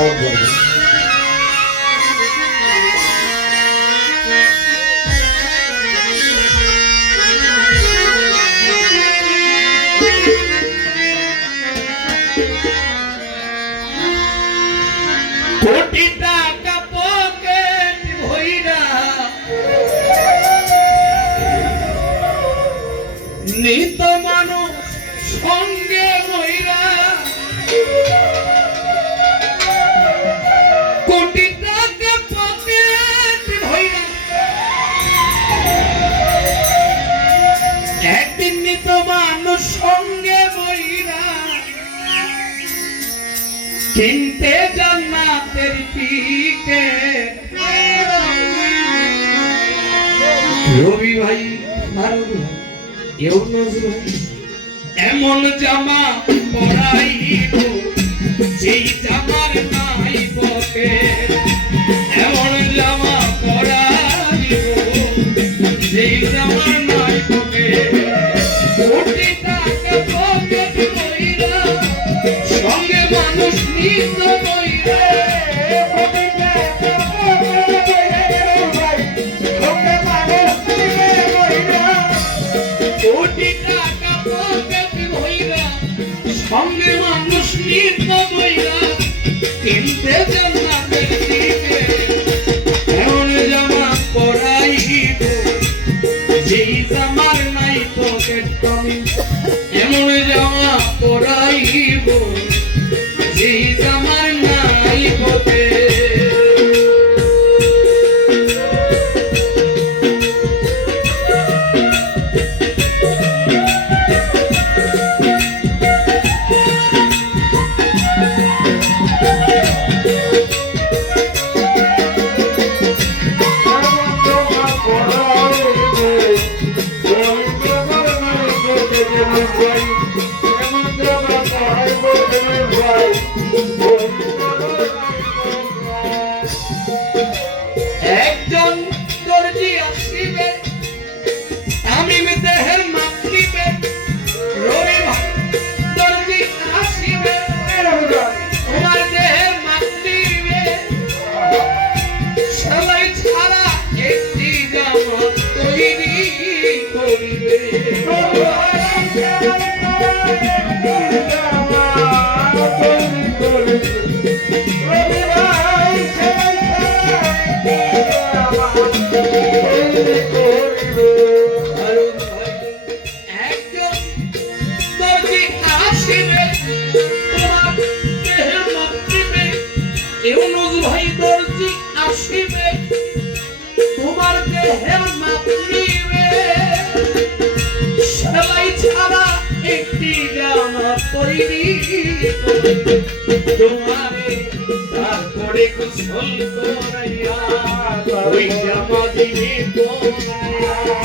Sound করবে। কোটি টাকা পকেট ভইরা নিত মানুষ সঙ্গে বইরা, কোটি টাকা পকেট ভইরা একদিন নিত মানুষ সঙ্গে বইরা, কিনতে জান্নাতের টিকেট। রবি ভাই মারুল এমন জামা পরাইব যেই জামার নাই পকেট, এমন জামা পরাইব যেই জামার নাই পকেট। কোটি টাকা পকেট বইরা সঙ্গে মানুষ নিত বইরা, কোটি টাকা পকেট সঙ্গে মানুষ নিত বইরা, কোটি টাকা পকেট বইরা সঙ্গে মানুষ নিত বইরা, কিনতে জান্নাতের টিকেট। এমন জামা পরাইব যেই জামার নাই পকেট, এমন জামা পরাইব যেই জামার নাই পকেট। একজন দর্জি আসিবে, আমি দেহের মাপ দিবে। রবি ভাই দর্জি আসিবে, তোমার দেহের মাপ দিবে। সেলাই ছাড়া একটি জামা তৈরি করিবে। একজন দর্জি আসিবে, তোমার দেহের মাপ দিবে। ইউনুস ভাই দর্জি আসিবে, তোমার দেহের মাপ নিবে। সেলাই ছাড়া একটি জামা তৈরি তোমারে, তারপরে গোসল করাইয়া ওই জামা দিবে তোমায়।